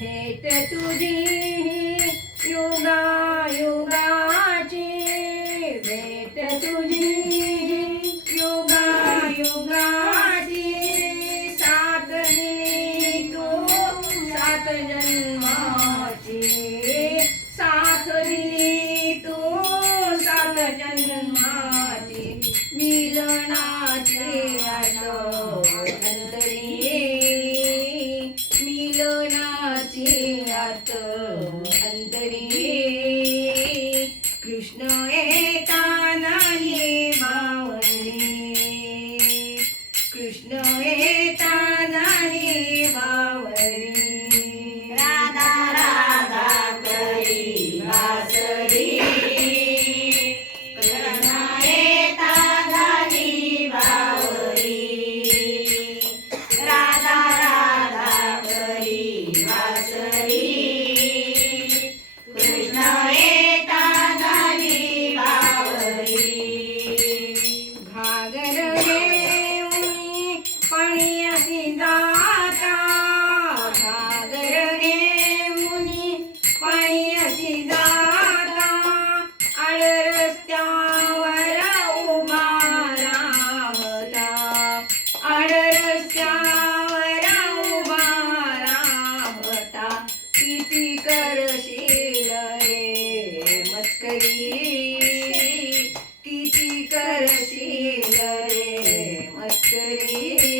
भेट तुझी युगा युगाची. भेट तुझी युगा युगाची. सातनी तू सात जन्माची. साथ दिली तू सात जन्माची. मिलनाची आलो नाची आत अंतरी सागर घेऊनी पणियासी जाता सागर घेऊनी पणियासी जाता आळ रस्त्यावर उभा राहता. आळ रस्त्यावर उभा राहता. किती करशील रे मस्करी. city.